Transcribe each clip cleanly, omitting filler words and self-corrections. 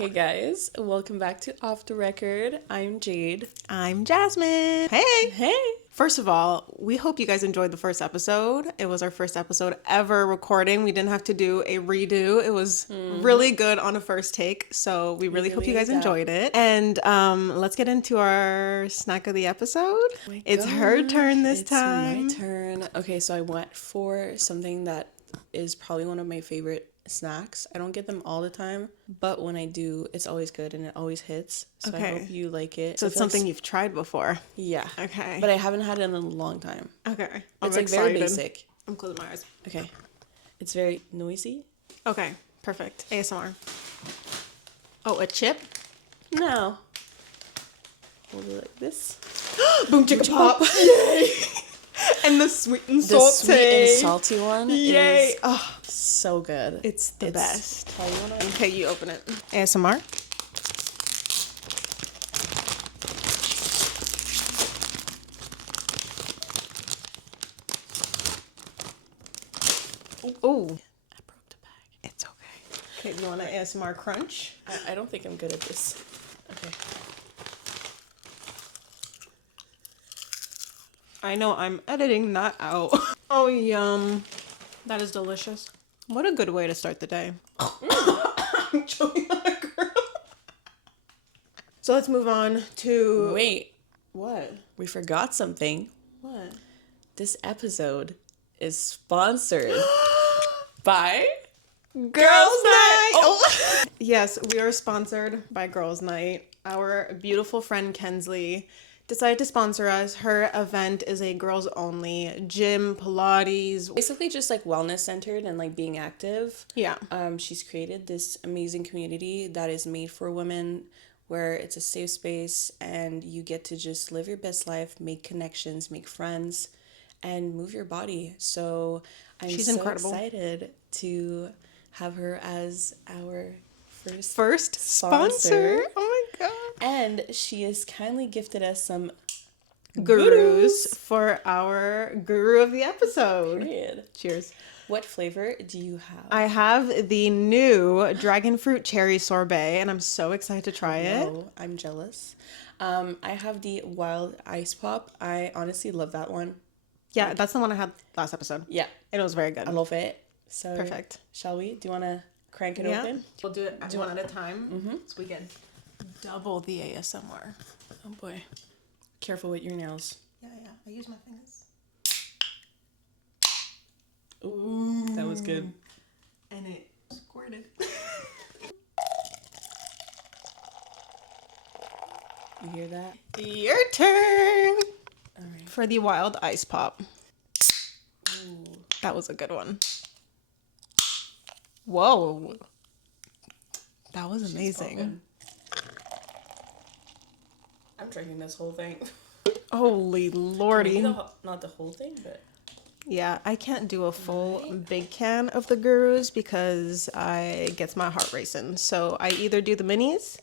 Hey guys, welcome back to Off the Record. I'm Jade. I'm Jasmine. Hey! Hey! First of all, we hope you guys enjoyed the first episode. It was our first episode ever recording. We didn't have to do a redo. It was really good on a first take. So we really hope you guys enjoyed it. And let's get into our snack of the episode. It's her turn this time. It's my turn. Okay, so I went for something that is probably one of my favorite snacks. I don't get them all the time, but when I do, it's always good and it always hits. So I hope you like it. So it's something you've tried before. Yeah. Okay. But I haven't had it in a long time. Okay. It's like very basic. I'm closing my eyes. Okay. It's very noisy. Okay. Perfect. ASMR. Oh, a chip? No. Hold it like this. Boom chicka pop. Yay! And the sweet and salty. The sweet and salty one Yay. is so good. It's the best. Oh, Okay, you open it. ASMR. Oh, I broke the bag. it's okay. Okay, do you want an ASMR crunch? I don't think I'm good at this. Okay. I know, I'm editing that out. Oh, yum. That is delicious. What a good way to start the day. I'm chewing on a girl. So let's move on to... Wait, What? we forgot something. What? This episode is sponsored by Girls Night! Oh. Yes, we are sponsored by Girls Night. Our beautiful friend Kensley decided to sponsor us. Her event is a girls only gym, Pilates. basically just like wellness centered and like being active. Yeah. She's created this amazing community that is made for women where it's a safe space and you get to just live your best life, make connections, make friends, and move your body. So She's so incredible. excited to have her as our First sponsor. Oh my god. And she has kindly gifted us some Gurus for our guru of the episode. Period. Cheers. What flavor do you have? I have the new dragon fruit cherry sorbet, and I'm so excited to try it. Oh, I'm jealous. I have the wild ice pop. I honestly love that one. Yeah, that's the one I had last episode. Yeah, It was very good. I love it. So Perfect. Shall we? Do you want to crank it Yeah. open? We'll do it one at a time so we can double the ASMR. Oh boy. Careful with your nails. Yeah, I use my fingers. Ooh, that was good. And it squirted. You hear that? Your turn All right. for the wild ice pop. Ooh. That was a good one. Whoa. That was amazing. I'm drinking this whole thing. Holy lordy. Not the whole thing, but Yeah, I can't do a full big can of the gurus because I gets my heart racing. So I either do the minis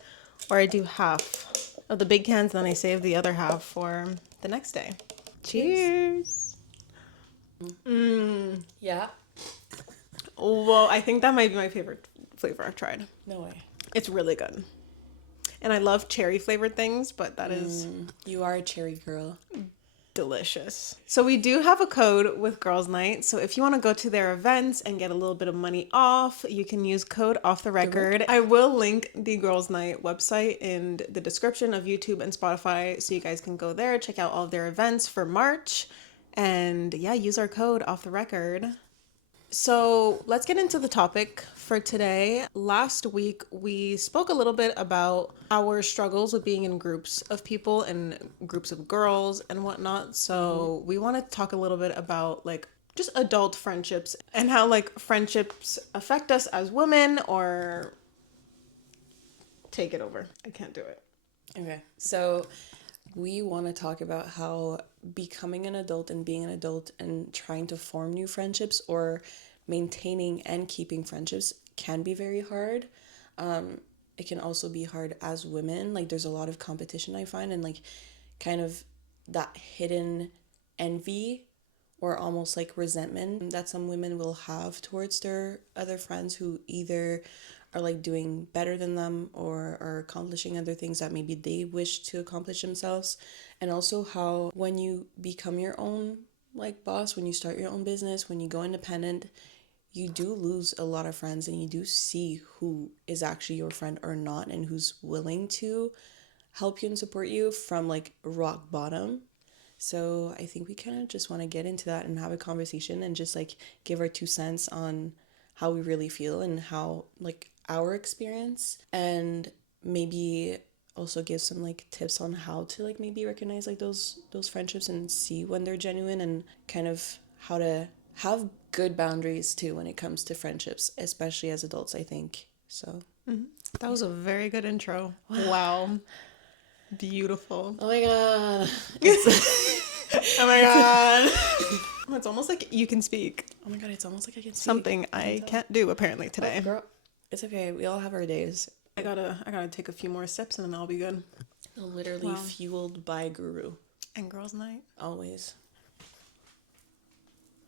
or I do half of the big cans, then I save the other half for the next day. Cheers. yeah. Well, I think that might be my favorite flavor I've tried. No way. It's really good. And I love cherry flavored things, but that is You are a cherry girl. delicious. So we do have a code with Girls Night. So if you want to go to their events and get a little bit of money off, you can use code off the record. I will link the Girls Night website in the description of YouTube and Spotify so you guys can go there, check out all of their events for March, and yeah, use our code off the record. So let's get into the topic for today. Last week, we spoke a little bit about our struggles with being in groups of people and groups of girls and whatnot. So we want to talk a little bit about like just adult friendships and how like friendships affect us as women, or take it over. I can't do it. Okay. So we want to talk about how becoming an adult and being an adult and trying to form new friendships or maintaining and keeping friendships can be very hard. It can also be hard as women. Like there's a lot of competition I find, and like kind of that hidden envy or almost like resentment that some women will have towards their other friends who either are like doing better than them or are accomplishing other things that maybe they wish to accomplish themselves. And also how when you become your own like boss, when you start your own business, when you go independent, you do lose a lot of friends and you do see who is actually your friend or not and who's willing to help you and support you from like rock bottom. So I think we kind of just want to get into that and have a conversation and just like give our 2 cents on how we really feel and how like our experience, and maybe also give some like tips on how to like maybe recognize like those friendships and see when they're genuine, and kind of how to have good boundaries too when it comes to friendships, especially as adults, I think. So That was a very good intro. Wow. Beautiful. oh my god. Oh my god. It's almost like you can speak. Oh my god, it's almost like I can speak. Something I can't do apparently today. Oh, girl, it's okay. We all have our days. I gotta take a few more sips and then I'll be good. Literally fueled by Guru. And girls' night. Always.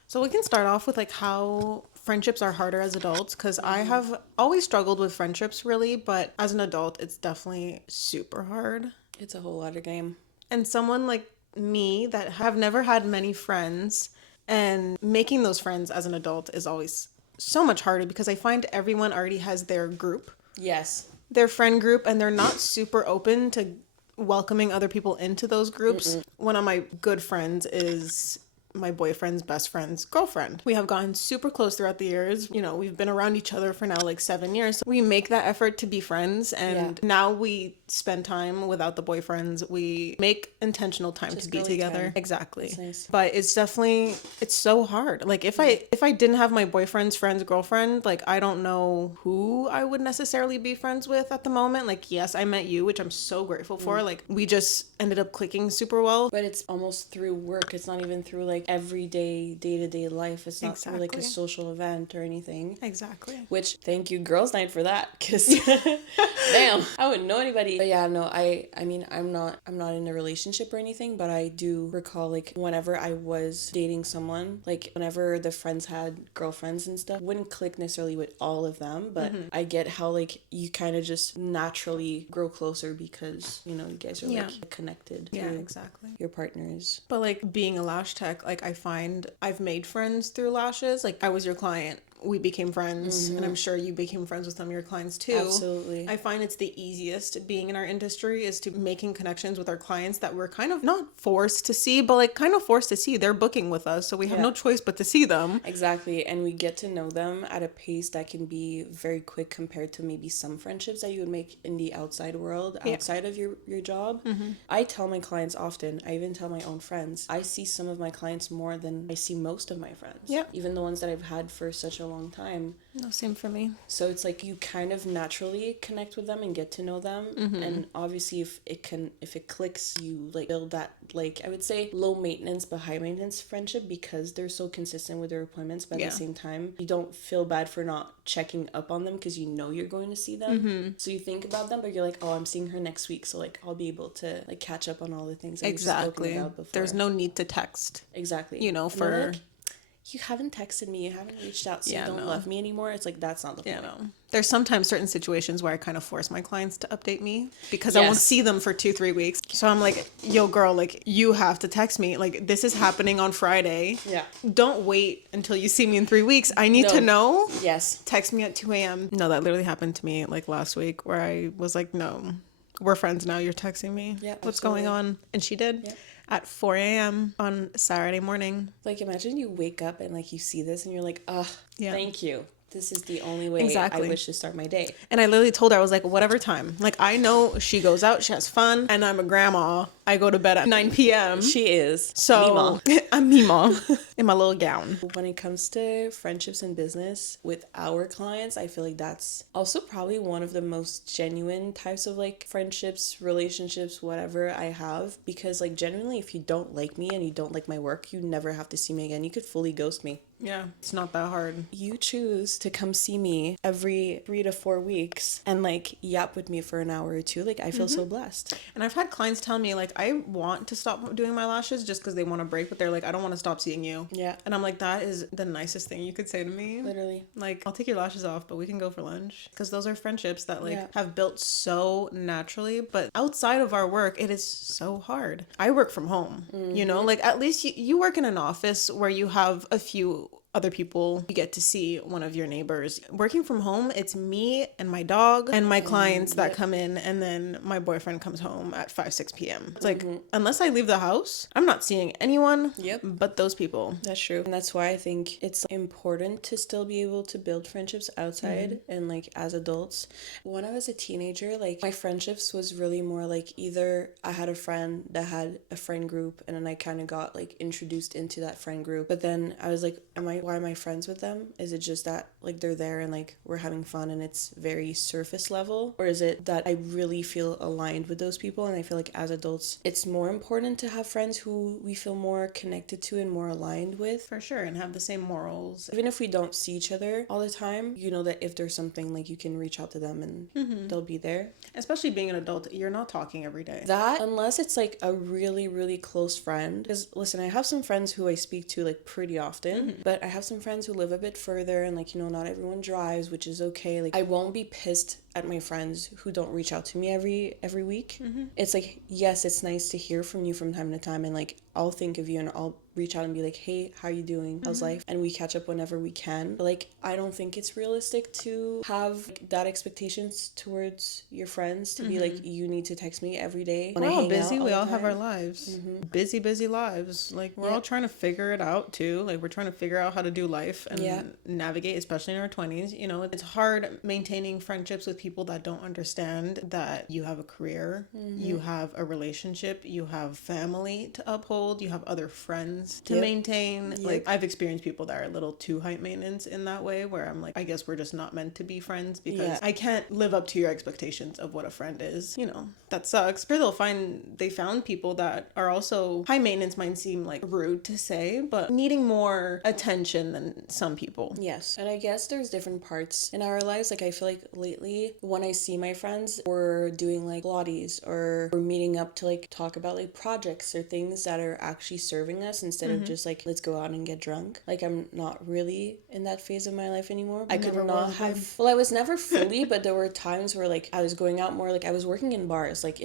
So we can start off with like how friendships are harder as adults, because I have always struggled with friendships really, but as an adult it's definitely super hard. It's a whole other game. And someone like me that have never had many friends, and making those friends as an adult is always so much harder because I find everyone already has their group. Yes. Their friend group, and they're not super open to welcoming other people into those groups. One of my good friends is my boyfriend's best friend's girlfriend. We have gotten super close throughout the years. You know, we've been around each other for now like 7 years. So we make that effort to be friends, and now we spend time without the boyfriends. We make intentional time Just to be girly together. time. Exactly. That's nice. But it's so hard. Like if I didn't have my boyfriend's friend's girlfriend, like I don't know who I would necessarily be friends with at the moment. Like yes, I met you, which I'm so grateful for. Like we just ended up clicking super well. But it's almost through work. It's not even through like everyday day-to-day life. It's not through like a Exactly. social event or anything. Exactly. Which, thank you girls night for that, because damn, I wouldn't know anybody. But yeah, no, I mean I'm not in a relationship or anything, but I do recall like whenever I was dating someone, like whenever the friends had girlfriends and stuff, wouldn't click necessarily with all of them, but I get how like you kind of just naturally grow closer because you know you guys are like connected Yeah, through exactly. your partners. But like being a lash tech, like I find I've made friends through lashes. Like I was your client, we became friends, and I'm sure you became friends with some of your clients too. Absolutely. I find it's the easiest being in our industry is to making connections with our clients that we're kind of not forced to see, but like kind of forced to see. They're booking with us, so we have no choice but to see them. Exactly, and we get to know them at a pace that can be very quick compared to maybe some friendships that you would make in the outside world, outside of your job. I tell my clients often, I even tell my own friends, I see some of my clients more than I see most of my friends. Yeah. Even the ones that I've had for such a long time. No, same for me. So it's like you kind of naturally connect with them and get to know them. And obviously if it clicks, you like build that, like I would say low maintenance but high maintenance friendship, because they're so consistent with their appointments, but at the same time you don't feel bad for not checking up on them because you know you're going to see them. So you think about them, but you're like, oh, I'm seeing her next week, so like I'll be able to like catch up on all the things that we've spoken about before. There's no need to text. Exactly. You know, And for they're like, you haven't texted me, you haven't reached out, so you don't love me anymore. It's like, that's not the point. There's sometimes certain situations where I kind of force my clients to update me because I won't see them for 2-3 weeks. So I'm like, yo girl, like you have to text me. Like this is happening on Friday. Yeah. Don't wait until you see me in 3 weeks. I need to know. Yes. Text me at 2 a.m. No, that literally happened to me like last week where I was like, no, we're friends now. You're texting me. Yeah. What's going on? And she did. Yeah. At 4 a.m. on Saturday morning. Like imagine you wake up and like you see this and you're like, thank you. This is the only way I wish to start my day. And I literally told her, I was like, whatever time. Like, I know she goes out, she has fun, and I'm a grandma. I go to bed at 9 p.m. She is. So, I'm Mima in my little gown. When it comes to friendships and business with our clients, I feel like that's also probably one of the most genuine types of like friendships, relationships, whatever I have. Because like genuinely, if you don't like me and you don't like my work, you never have to see me again. You could fully ghost me. Yeah, it's not that hard. You choose to come see me every 3 to 4 weeks and like yap with me for an hour or two. Like, I feel so blessed. And I've had clients tell me, like, I want to stop doing my lashes just because they want a break, but they're like, I don't want to stop seeing you. Yeah. And I'm like, that is the nicest thing you could say to me. Literally. Like, I'll take your lashes off, but we can go for lunch. Because those are friendships that, like, Yeah. have built so naturally. But outside of our work, it is so hard. I work from home, you know? Like, at least you work in an office where you have a few other people, you get to see one of your neighbors. Working from home, it's me and my dog and my clients that come in, and then my boyfriend comes home at 5-6 p.m. It's like, unless I leave the house, I'm not seeing anyone but those people. That's true. And that's why I think it's important to still be able to build friendships outside and like as adults. When I was a teenager, like my friendships was really more like either I had a friend that had a friend group and then I kind of got like introduced into that friend group. But then I was like, why am I friends with them? Is it just that like they're there and like we're having fun and it's very surface level? Or is it that I really feel aligned with those people? And I feel like as adults, it's more important to have friends who we feel more connected to and more aligned with. For sure, and have the same morals. Even if we don't see each other all the time, you know that if there's something, like you can reach out to them and they'll be there. Especially being an adult, you're not talking every day. That, unless it's like a really, really close friend. Because listen, I have some friends who I speak to like pretty often, but I have some friends who live a bit further and like, you know, not everyone drives, which is okay. Like, I won't be pissed at my friends who don't reach out to me every week. It's like, yes, it's nice to hear from you from time to time, and like I'll think of you and I'll reach out and be like, hey, how you doing? How's life? And we catch up whenever we can. But like, I don't think it's realistic to have like, that expectations towards your friends to be like, you need to text me every day. We're all busy. We all have our lives. Busy lives. Like, we're all trying to figure it out too. Like, we're trying to figure out how to do life and navigate, especially in our 20s. You know, it's hard maintaining friendships with people that don't understand that you have a career, you have a relationship, you have family to uphold, you have other friends to maintain. Like, I've experienced people that are a little too high maintenance in that way, where I'm like, I guess we're just not meant to be friends because I can't live up to your expectations of what a friend is. You know, that sucks. Sure, they found people that are also high maintenance. Might seem like rude to say, but needing more attention than some people. Yes. And I guess there's different parts in our lives. Like, I feel like lately when I see my friends, we're doing like Pilates or we're meeting up to like talk about like projects or things that are actually serving us instead of just like, let's go out and get drunk. Like, I'm not really in that phase of my life anymore. I could not have, well, I was never fully, but there were times where like I was going out more. Like, I was working in bars. Like,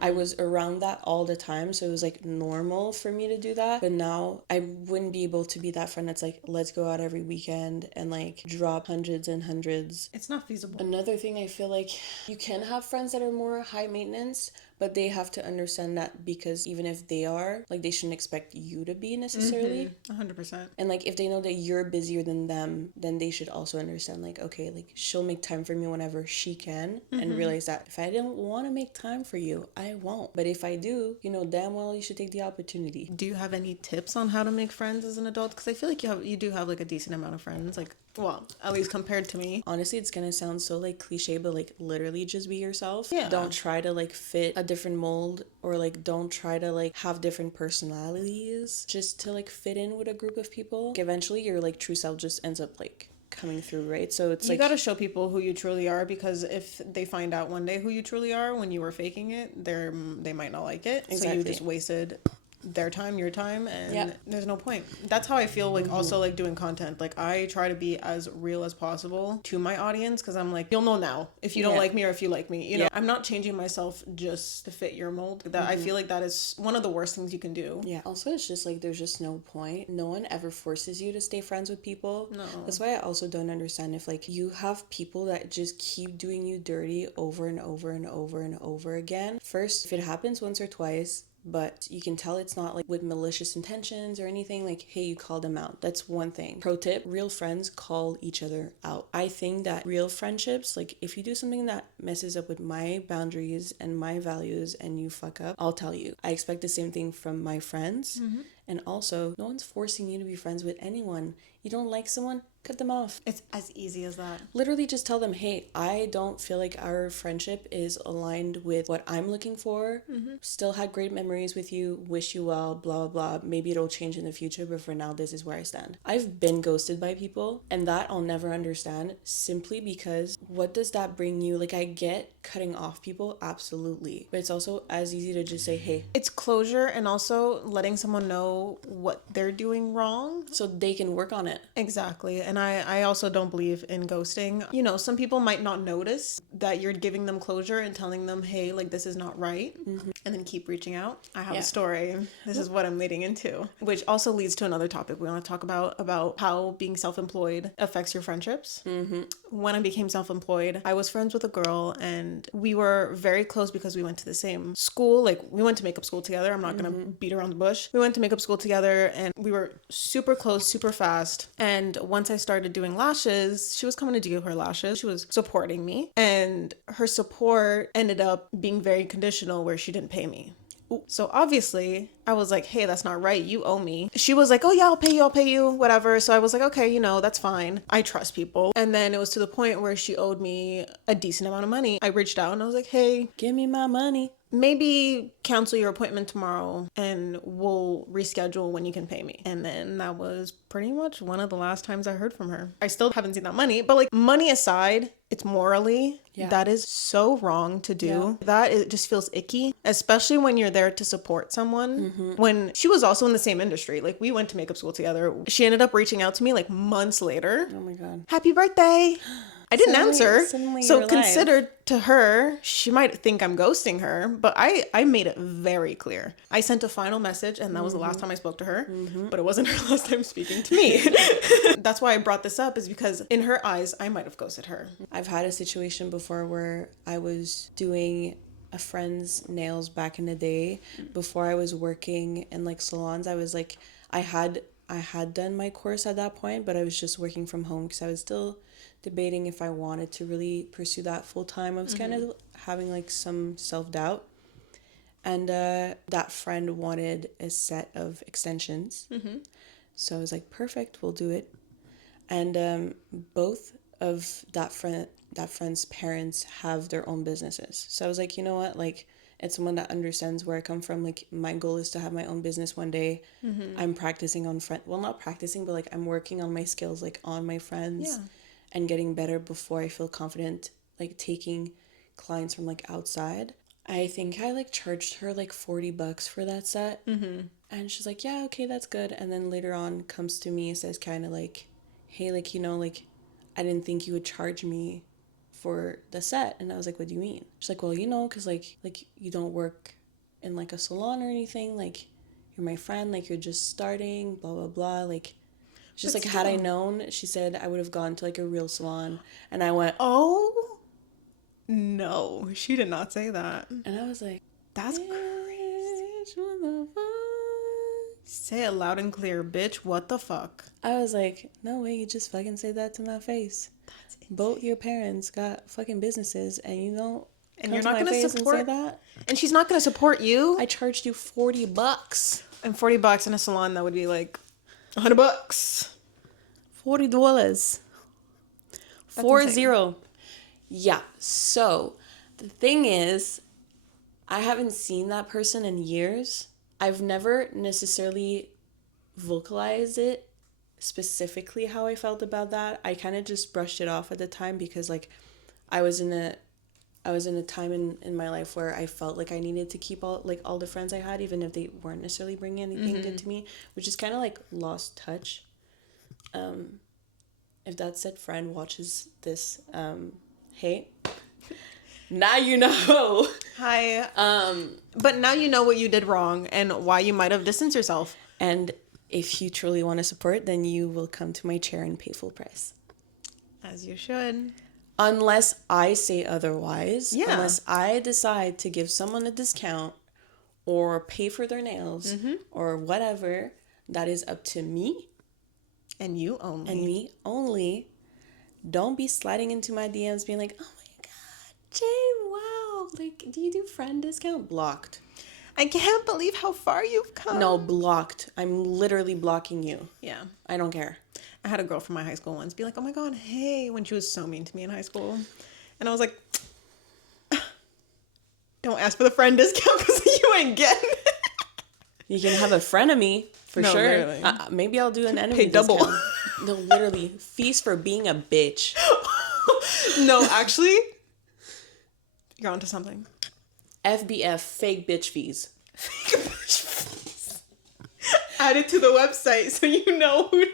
I was around that all the time, so it was like normal for me to do that. But now I wouldn't be able to be that friend that's like, let's go out every weekend and like drop hundreds and hundreds. It's not feasible. Another thing, I feel like you can have friends that are more high maintenance, but they have to understand that, because even if they are, like, they shouldn't expect you to be necessarily. 100%. And like, if they know that you're busier than them, then they should also understand like, okay, like, she'll make time for me whenever she can, and realize that if I don't want to make time for you, I won't. But if I do, you know damn well you should take the opportunity. Do you have any tips on how to make friends as an adult? Because I feel like you do have like a decent amount of friends, like, well, at least compared to me. Honestly, it's gonna sound so like cliche, but like, literally just be yourself. Yeah. Don't try to like fit a different mold, or like don't try to like have different personalities just to like fit in with a group of people. Like, eventually your like true self just ends up like coming through, right? So it's you like, gotta show people who you truly are, because if they find out one day who you truly are when you were faking it, they might not like it. Exactly. So you just wasted their time, your time, and there's no point. That's how I feel like also like doing content. Like, I try to be as real as possible to my audience, because I'm like, you'll know now if you don't like me or if you like me. You know, I'm not changing myself just to fit your mold. That I feel like that is one of the worst things you can do. Yeah. Also, it's just like, there's just no point. No one ever forces you to stay friends with people. No. That's why I also don't understand if like you have people that just keep doing you dirty over and over and over and over again. First, if it happens once or twice, but you can tell it's not like with malicious intentions or anything, like, hey, you called them out. That's one thing. Pro tip, real friends call each other out. I think that real friendships, like, if you do something that messes up with my boundaries and my values and you fuck up, I'll tell you. I expect the same thing from my friends. And also, no one's forcing you to be friends with anyone. You don't like someone, cut them off. It's as easy as that. Literally just tell them, hey, I don't feel like our friendship is aligned with what I'm looking for. Still had great memories with you. Wish you well, blah, blah, blah. Maybe it'll change in the future, but for now, this is where I stand. I've been ghosted by people, and that I'll never understand, simply because what does that bring you? Like, I get cutting off people, absolutely. But it's also as easy to just say, hey. It's closure, and also letting someone know what they're doing wrong, so they can work on it. Exactly. And I also don't believe in ghosting. You know, some people might not notice that you're giving them closure and telling them, hey, like, this is not right. And then keep reaching out. I have a story. This is what I'm leading into, which also leads to another topic we want to talk about how being self-employed affects your friendships. When I became self-employed, I was friends with a girl, and we were very close because we went to the same school. Like, we went to makeup school together. I'm not going to beat around the bush. We went to makeup school together, and we were super close, super fast. And once I started doing lashes, she was coming to do her lashes. She was supporting me, and her support ended up being very conditional, where she didn't pay me. So obviously I was like, hey, that's not right. You owe me. She was like, oh yeah, I'll pay you, whatever. So I was like, okay, you know, that's fine. I trust people. And then it was to the point where she owed me a decent amount of money. I reached out and I was like, hey, give me my money. Maybe cancel your appointment tomorrow and we'll reschedule when you can pay me. And then that was pretty much one of the last times I heard from her. I still haven't seen that money, but like, money aside, it's morally, that is so wrong to do. That it just feels icky, especially when you're there to support someone. When she was also in the same industry, like, we went to makeup school together. She ended up reaching out to me like months later. Oh my God. Happy birthday. I didn't answer. Suddenly So considered to her, she might think I'm ghosting her, but I made it very clear. I sent a final message, and that was the last time I spoke to her, but it wasn't her last time speaking to me. That's why I brought this up, is because in her eyes, I might have ghosted her. I've had a situation before where I was doing a friend's nails back in the day. Before I was working in like salons, I was like, I had done my course at that point, but I was just working from home because I was still debating if I wanted to really pursue that full time. I was kind of having like some self-doubt. And that friend wanted a set of extensions. So I was like, perfect, we'll do it. And both of that friend's parents have their own businesses. So I was like, you know what, like, it's someone that understands where I come from. Like, my goal is to have my own business one day. I'm practicing on not practicing, but like, I'm working on my skills, like, on my friends and getting better before I feel confident, like, taking clients from like outside. I think I like charged her like $40 for that set. And she's like, yeah, okay, that's good. And then later on comes to me and says kind of like, hey, like, you know, like, I didn't think you would charge me for the set. And I was like, what do you mean? She's like, well, you know, because like you don't work in like a salon or anything, like, you're my friend, like, you're just starting, blah blah blah. Like, just like, had I known, she said, I would have gone to like a real salon. And I went, oh no, she did not say that. And I was like, that's crazy. Say it loud and clear, bitch. What the fuck? I was like, no way, you just fucking say that to my face. That's insane. Both your parents got fucking businesses, and you don't. And you're not gonna support that. And she's not gonna support you. I charged you $40. And $40 in a salon, that would be like $100. $40. 40. Yeah. So the thing is, I haven't seen that person in years. I've never necessarily vocalized it specifically how I felt about that. I kind of just brushed it off at the time because like I was in a time in my life where I felt like I needed to keep all the friends I had, even if they weren't necessarily bringing anything good to me, which is kind of like lost touch. If that said friend watches this, hey, now you know. Hi. But now you know what you did wrong and why you might have distanced yourself. And if you truly want to support, then you will come to my chair and pay full price. As you should. Unless I say otherwise. Yeah. Unless I decide to give someone a discount or pay for their nails or whatever, that is up to me. And you only. And me only. Don't be sliding into my DMs being like, oh my God, Jane, wow. Like, do you do friend discount? Blocked. I can't believe how far you've come. No, blocked. I'm literally blocking you. Yeah. I don't care. I had a girl from my high school once be like, oh my God, hey, when she was so mean to me in high school. And I was like, don't ask for the friend discount because you ain't getting it. You can have a frenemy for No, sure. literally. Maybe I'll do an enemy Pay double. discount. No, literally. Feast for being a bitch. No, actually, you're onto something. FBF, fake bitch fees. Add it to the website so you know who.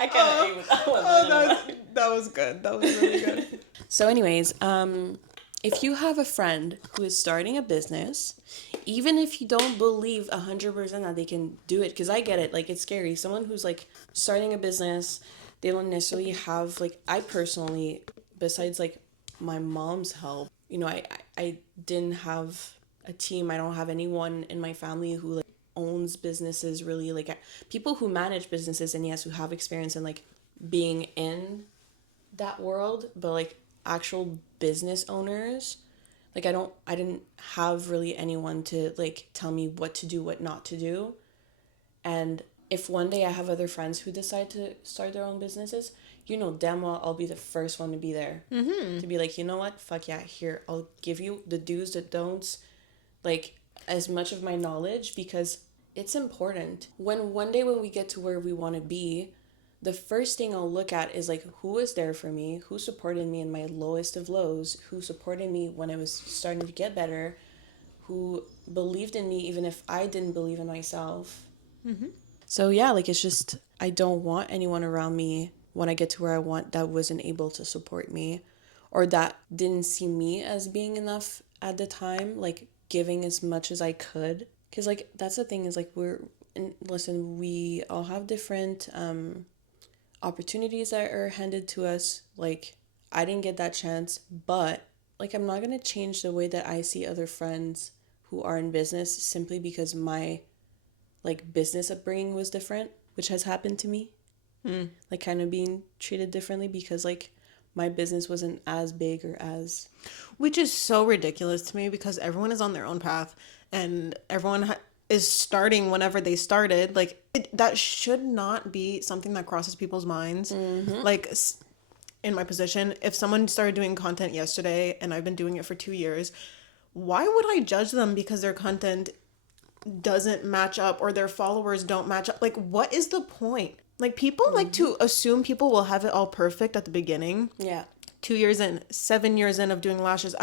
I can't agree with that one. That was good. That was really good. So anyways, if you have a friend who is starting a business, even if you don't believe 100% that they can do it, because I get it, like, it's scary. Someone who's, like, starting a business, they don't necessarily have, like, I personally, besides, like, my mom's help, you know, I didn't have a team. I don't have anyone in my family who, like, owns businesses really, like, people who manage businesses and yes, who have experience in, like, being in that world, but, like, actual business owners, like, I didn't have really anyone to, like, tell me what to do, what not to do. And if one day I have other friends who decide to start their own businesses, you know damn well I'll be the first one to be there. To be like, you know what, fuck yeah, here, I'll give you the do's, the don'ts, like, as much of my knowledge, because it's important. One day when we get to where we want to be, the first thing I'll look at is, like, who was there for me, who supported me in my lowest of lows, who supported me when I was starting to get better, who believed in me even if I didn't believe in myself. So yeah, like, it's just, I don't want anyone around me when I get to where I want that wasn't able to support me, or that didn't see me as being enough at the time, like, giving as much as I could. Because, like, that's the thing is, like, listen, we all have different opportunities that are handed to us. Like, I didn't get that chance, but, like, I'm not going to change the way that I see other friends who are in business simply because my, like, business upbringing was different, which has happened to me. Like, kind of being treated differently because, like, my business wasn't as big or as... Which is so ridiculous to me because everyone is on their own path and everyone is starting whenever they started. Like, that should not be something that crosses people's minds. Like, in my position, if someone started doing content yesterday and I've been doing it for 2 years, why would I judge them because their content doesn't match up or their followers don't match up? Like, what is the point? Like, people like to assume people will have it all perfect at the beginning. Yeah. 2 years in, 7 years in of doing lashes,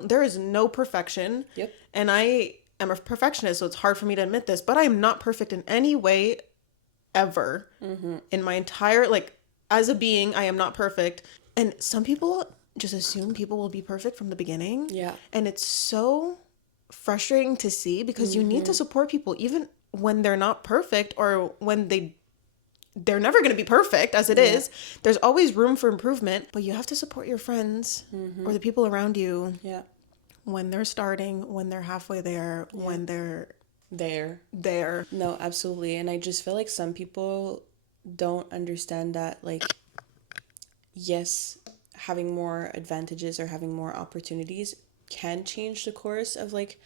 there is no perfection. Yep. And I am a perfectionist, so it's hard for me to admit this, but I am not perfect in any way ever. In my entire, like, as a being, I am not perfect. And some people just assume people will be perfect from the beginning. Yeah. And it's so frustrating to see because you need to support people even when they're not perfect or when they're never going to be perfect as it is. There's always room for improvement, but you have to support your friends or the people around you. Yeah. When they're starting, when they're halfway there, when they're there. No, absolutely. And I just feel like some people don't understand that, like, yes, having more advantages or having more opportunities can change the course of, like,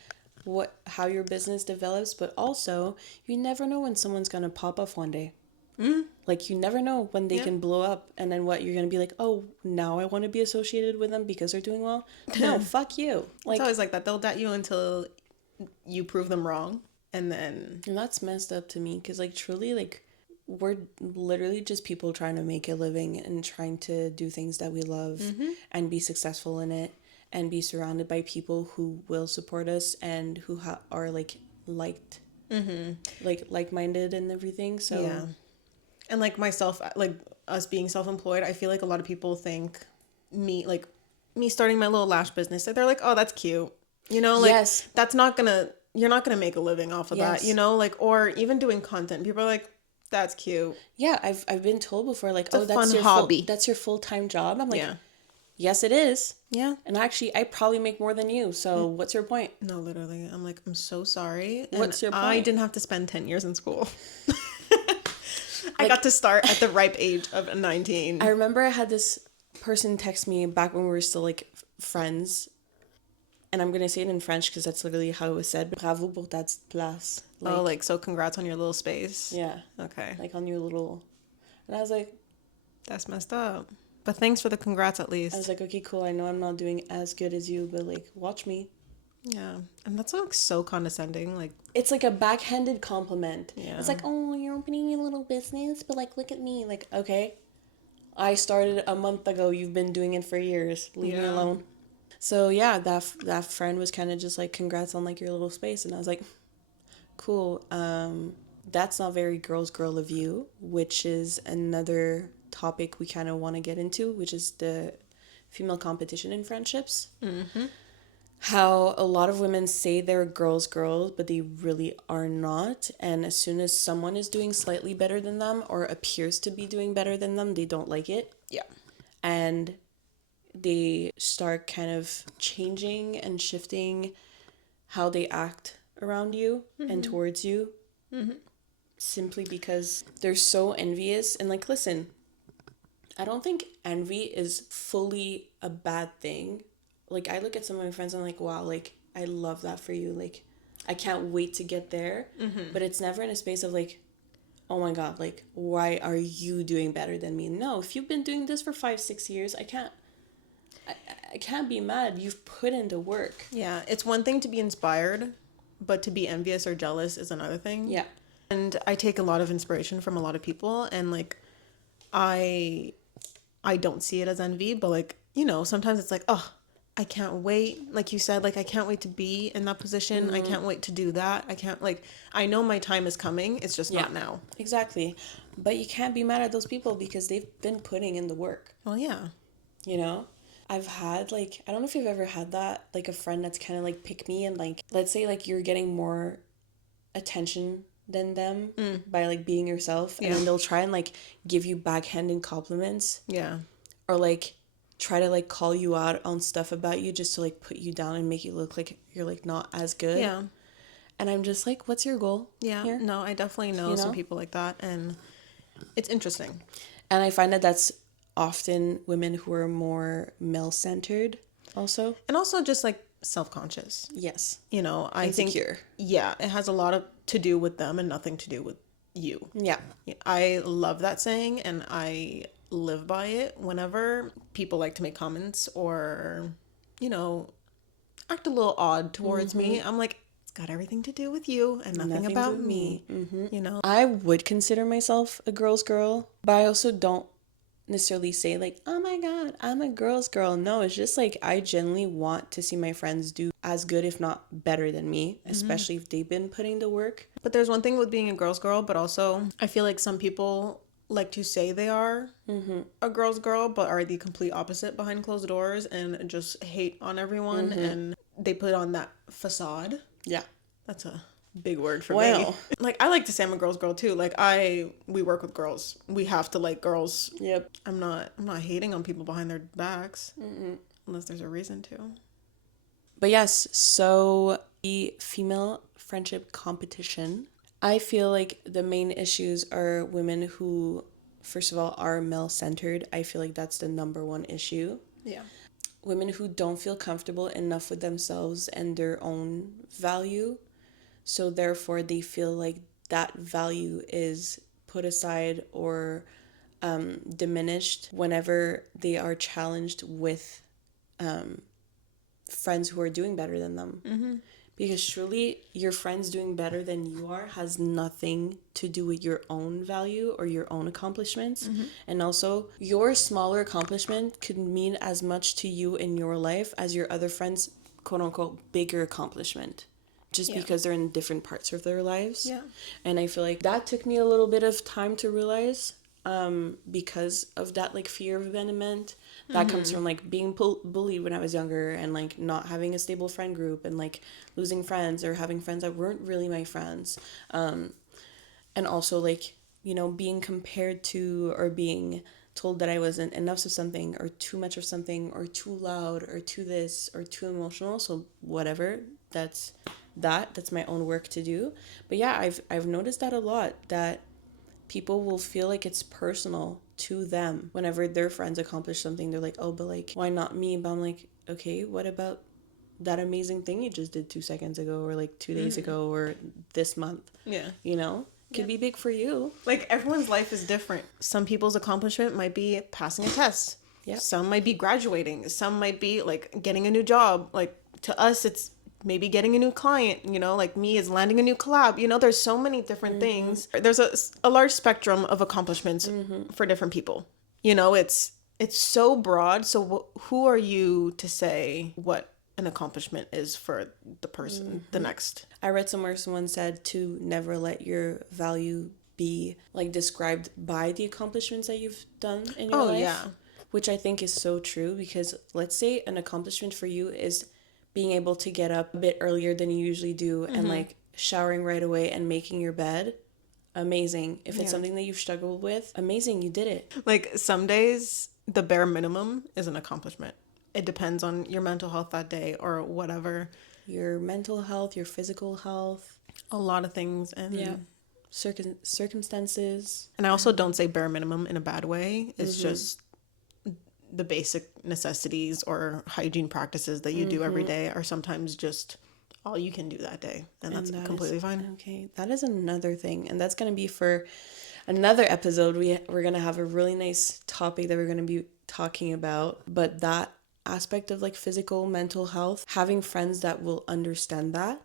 how your business develops, but also you never know when someone's going to pop off one day. Like, you never know when they can blow up, and then what, you're gonna be like, oh, now I want to be associated with them because they're doing well. No, fuck you. Like, It's always like that. They'll doubt you until you prove them wrong, and that's messed up to me because, like, truly, like, we're literally just people trying to make a living and trying to do things that we love and be successful in it and be surrounded by people who will support us and who are, like, liked, like-minded and everything. So yeah. And, like, myself, like, us being self-employed, I feel like a lot of people think me starting my little lash business, they're like, oh, that's cute. You know, like, yes, you're not going to make a living off of that, you know, like, or even doing content. People are like, that's cute. Yeah, I've been told before, like, it's that's your hobby. That's your full-time job. I'm like, yeah. Yes, it is. Yeah. And actually, I probably make more than you. So what's your point? No, literally. I'm like, I'm so sorry. What's your point? I didn't have to spend 10 years in school. I got to start at the ripe age of 19. I remember I had this person texted me back when we were still like friends, and I'm gonna say it in French because that's literally how it was said. Bravo pour ta petite place. Oh, like, so congrats on your little space. Yeah. Okay. Like on your little. And I was like, that's messed up. But thanks for the congrats at least. I was like, okay, cool. I know I'm not doing as good as you, but like, watch me. Yeah. And that's like so condescending. Like, it's like a backhanded compliment. Yeah. It's like, oh, you're opening your little business, but like, look at me. Like, okay, I started a month ago. You've been doing it for years. Leave me alone. So yeah, that friend was kind of just like, congrats on like your little space, and I was like, cool. That's not very girl of you, which is another topic we kind of want to get into, which is the female competition in friendships. Mm-hmm. How a lot of women say they're girls, but they really are not. And as soon as someone is doing slightly better than them or appears to be doing better than them, they don't like it. Yeah. And they start kind of changing and shifting how they act around you and towards you. Simply because they're so envious. And like, listen, I don't think envy is fully a bad thing. Like, I look at some of my friends and I'm like, wow, like, I love that for you. Like, I can't wait to get there. But it's never in a space of like, oh my God, like, why are you doing better than me? No, if you've been doing this for 5-6 years, I can't be mad. You've put into work. Yeah. It's one thing to be inspired, but to be envious or jealous is another thing. Yeah. And I take a lot of inspiration from a lot of people, and like, I don't see it as envy, but like, you know, sometimes it's like, oh, I can't wait. Like you said, like, I can't wait to be in that position. I can't wait to do that. I can't, like, I know my time is coming. It's just not now. Exactly. But you can't be mad at those people because they've been putting in the work. Well, yeah. You know? I've had, like, I don't know if you've ever had that, like, a friend that's kind of, like, pick me and, like, let's say, like, you're getting more attention than them by, like, being yourself. And then they'll try and, like, give you backhanded compliments. Yeah. Or, like, try to, like, call you out on stuff about you just to, like, put you down and make you look like you're, like, not as good. Yeah. And I'm just like, what's your goal? Yeah. Here? No, I definitely know some people like that, and it's interesting. And I find that that's often women who are more male-centered also. And also just, like, self-conscious. Yes. You know, I Insecure. think, yeah, it has a lot to do with them and nothing to do with you. Yeah. I love that saying, and I live by it whenever people like to make comments or, you know, act a little odd towards me. I'm like, it's got everything to do with you and nothing about me. You know? I would consider myself a girl's girl, but I also don't necessarily say like, oh my God, I'm a girl's girl. No, it's just like I genuinely want to see my friends do as good, if not better than me, especially if they've been putting the work. But there's one thing with being a girl's girl, but also I feel like some people like to say they are a girl's girl, but are the complete opposite behind closed doors and just hate on everyone, and they put on that facade. Yeah. That's a big word for me. Like, I like to say I'm a girl's girl too. Like, we work with girls. We have to like girls. Yep. I'm not hating on people behind their backs unless there's a reason to. But yes, so the female friendship competition, I feel like the main issues are women who, first of all, are male-centered. I feel like that's the number one issue. Yeah. Women who don't feel comfortable enough with themselves and their own value. So therefore, they feel like that value is put aside or diminished whenever they are challenged with friends who are doing better than them. Because truly, your friends doing better than you are has nothing to do with your own value or your own accomplishments. And also, your smaller accomplishment could mean as much to you in your life as your other friends' quote unquote bigger accomplishment. Just because they're in different parts of their lives. Yeah. And I feel like that took me a little bit of time to realize because of that like fear of abandonment. That comes from like being bullied when I was younger and like not having a stable friend group and like losing friends or having friends that weren't really my friends. And also like, you know, being compared to or being told that I wasn't enough of something or too much of something or too loud or too this or too emotional. So whatever, that's my own work to do. But yeah, I've noticed that a lot, that people will feel like it's personal to them. Whenever their friends accomplish something, they're like, oh, but like, why not me? But I'm like, okay, what about that amazing thing you just did 2 seconds ago, or like 2 days ago, or this month? Yeah. You know? Could be big for you. Like, everyone's life is different. Some people's accomplishment might be passing a test. Yeah. Some might be graduating. Some might be like getting a new job. Like, to us, it's maybe getting a new client, you know, like me is landing a new collab. You know, there's so many different things. There's a large spectrum of accomplishments for different people. You know, it's so broad. So who are you to say what an accomplishment is for the person, the next? I read somewhere someone said to never let your value be like described by the accomplishments that you've done in your life. Yeah. Which I think is so true, because let's say an accomplishment for you is being able to get up a bit earlier than you usually do and like showering right away and making your bed. Amazing. If it's something that you've struggled with, amazing, you did it. Like, some days the bare minimum is an accomplishment. It depends on your mental health that day or whatever. Your mental health, your physical health. A lot of things. And circumstances. And I also don't say bare minimum in a bad way. It's just the basic necessities or hygiene practices that you do every day are sometimes just all you can do that day. And that's completely fine. Okay, that is another thing. And that's going to be for another episode. We're going to have a really nice topic that we're going to be talking about. But that aspect of like physical, mental health, having friends that will understand that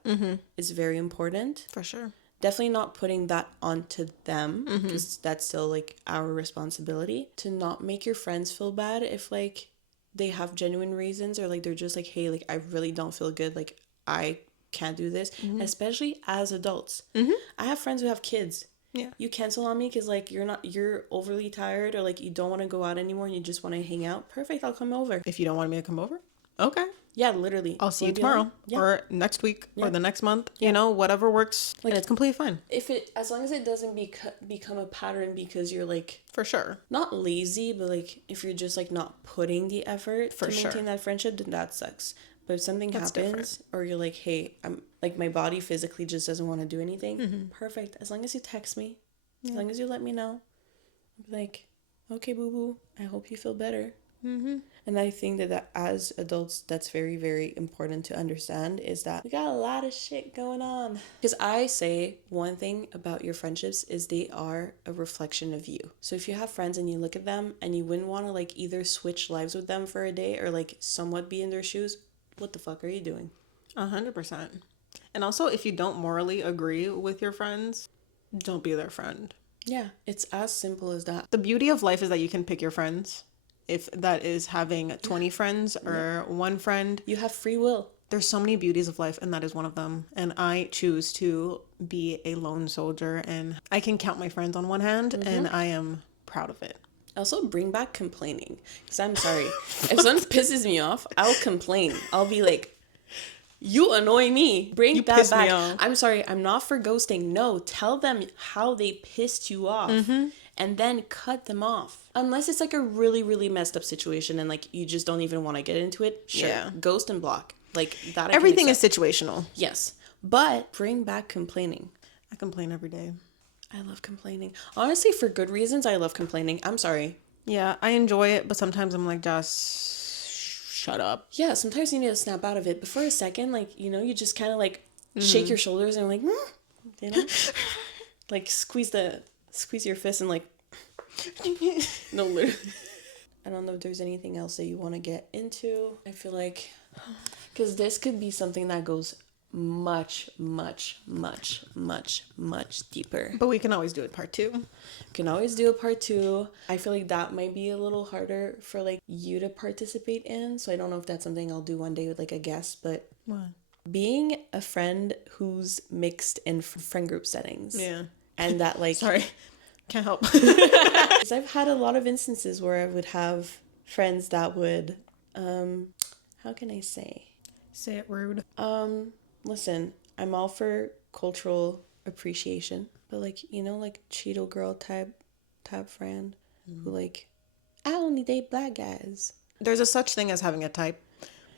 is very important. For sure. Definitely not putting that onto them, because that's still like our responsibility, to not make your friends feel bad if like they have genuine reasons, or like they're just like, hey, like I really don't feel good, like I can't do this, especially as adults. I have friends who have kids. Yeah. You cancel on me because like you're overly tired, or like you don't want to go out anymore and you just want to hang out. Perfect, I'll come over. If you don't want me to come over, okay. Yeah, literally. I'll see you tomorrow or next week or the next month. You know, whatever works. Like, and it's completely fine. As long as it doesn't become a pattern because you're like, for sure, not lazy, but like if you're just like not putting the effort to sure, maintain that friendship, then that sucks. But if something that's happens different. Or you're like, hey, I'm like, my body physically just doesn't want to do anything, perfect. As long as you text me, as long as you let me know, I'm like, okay, boo boo, I hope you feel better. And I think that as adults, that's very, very important to understand, is that we got a lot of shit going on. Because I say one thing about your friendships is they are a reflection of you. So if you have friends and you look at them and you wouldn't want to like either switch lives with them for a day or like somewhat be in their shoes, what the fuck are you doing? 100%. And also, if you don't morally agree with your friends, don't be their friend. Yeah, it's as simple as that. The beauty of life is that you can pick your friends. If that is having 20 friends or one friend. You have free will. There's so many beauties of life, and that is one of them. And I choose to be a lone soldier, and I can count my friends on one hand, and I am proud of it. Also, bring back complaining. Because I'm sorry. If someone pisses me off, I'll complain. I'll be like, you annoy me. Bring that back. I'm sorry. I'm not for ghosting. No, tell them how they pissed you off. And then cut them off. Unless it's like a really, really messed up situation and like you just don't even want to get into it. Sure. Yeah. Ghost and block. Like that. Everything is situational. Yes. But bring back complaining. I complain every day. I love complaining. Honestly, for good reasons, I love complaining. I'm sorry. Yeah, I enjoy it, but sometimes I'm like, just shut up. Yeah, sometimes you need to snap out of it. But for a second, like, you know, you just kind of like shake your shoulders and like, you know, like squeeze your fist and like, no, literally. I don't know if there's anything else that you want to get into. I feel like, because this could be something that goes much, much, much, much, much deeper. But we can always do it part 2. We can always do a part 2. I feel like that might be a little harder for like you to participate in. So I don't know if that's something I'll do one day with like a guest, but what? Being a friend who's mixed in friend group settings. Yeah. And that like... Sorry. Can't help. Because I've had a lot of instances where I would have friends that would, how can I say? Say it rude. Listen, I'm all for cultural appreciation, but like, you know, like Cheeto girl type friend who like, I only date black guys. There's a such thing as having a type,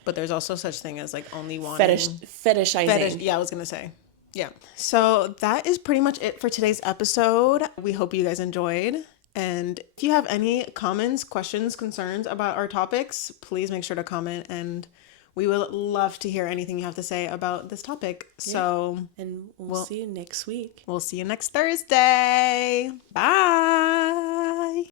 but there's also such thing as like only wanting... Fetishizing. Yeah, I was going to say. Yeah. So that is pretty much it for today's episode. We hope you guys enjoyed. And if you have any comments, questions, concerns about our topics, please make sure to comment, and we will love to hear anything you have to say about this topic. So, and we'll see you next week. We'll see you next Thursday. Bye.